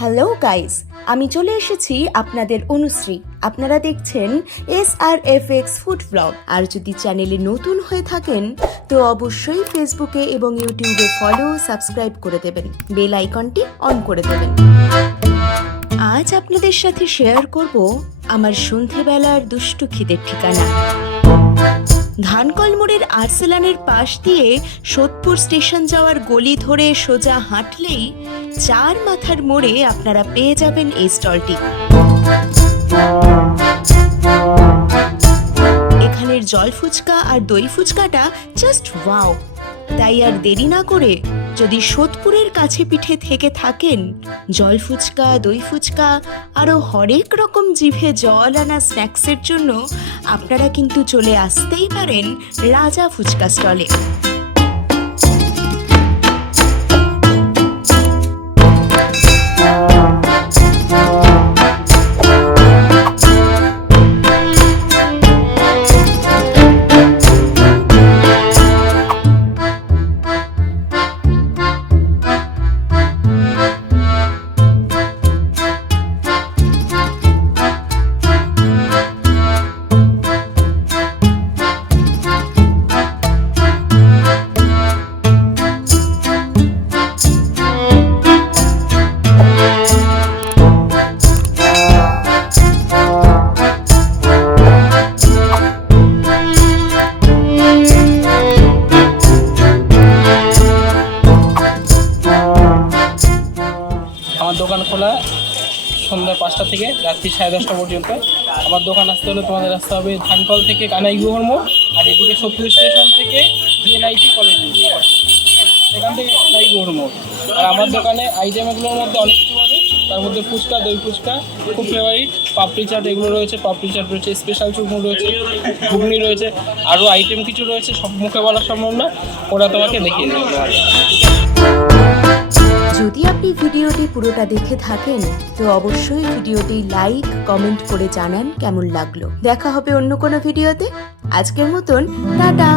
Hello guys, আমি চলে এসেছি আপনাদের অনুশ্রী। আপনারা দেখছেন SRFX ফুড ব্লগ। আর যদি চ্যানেলে নতুন হয়ে থাকেন তো অবশ্যই ফেসবুকে এবং ইউটিউবে ফলো সাবস্ক্রাইব করে দেবেন, বেল আইকনটি অন করে দেবেন। আজ আপনাদের সাথে শেয়ার করব আমার সন্ধেবেলার দুষ্টু খিদের ঠিকানা। ধানকল মোড়ের আর্সেলানের পাশ দিয়ে সোদপুর স্টেশন যাওয়ার গলি ধরে সোজা হাঁটলেই চার মাথার মোড়ে আপনারা পেয়ে যাবেন এই স্টলটি। এখানের জল ফুচকা আর দই ফুচকাটা জাস্ট ওয়াও। তাই আর দেরি না করে যদি সোদপুরের কাছে পিঠে থেকে থাকেন, জল ফুচকা, দই ফুচকা আরও হরেক রকম জিভে জল আনা স্ন্যাক্সের জন্য আপনারা কিন্তু চলে আসতেই পারেন রাজা ফুচকা স্টলে। আমার দোকান খোলা সন্ধ্যা 5টা থেকে রাত্রি 10:30 পর্যন্ত। আমার দোকান আসতে হলে তোমাদের আসতে হবে ধানকল থেকে কানাইগুহর মোড়, আর এদিকে সোদপুর স্টেশন থেকে GNIT কলেজ, এখান থেকে কানাইগুহর মোড়। আর আমার দোকানে আইটেমগুলোর মধ্যে অনেক কিছু হবে, তার মধ্যে ফুচকা, দই ফুচকা খুব ফেভারিট, পাপড়ি চাট এগুলো রয়েছে, পাপড়ি চাট রয়েছে, স্পেশাল চুরমুর রয়েছে, ঘুগনি রয়েছে, আরও আইটেম কিছু রয়েছে, সব মুখে বলা সম্ভব না, ওরা তোমাকে দেখিয়ে দেবে। যদি আপনি ভিডিওটি পুরোটা দেখে থাকেন তো অবশ্যই ভিডিওটি লাইক কমেন্ট করে জানান কেমন লাগলো। দেখা হবে অন্য কোনো ভিডিওতে। আজকের মতন টাটা।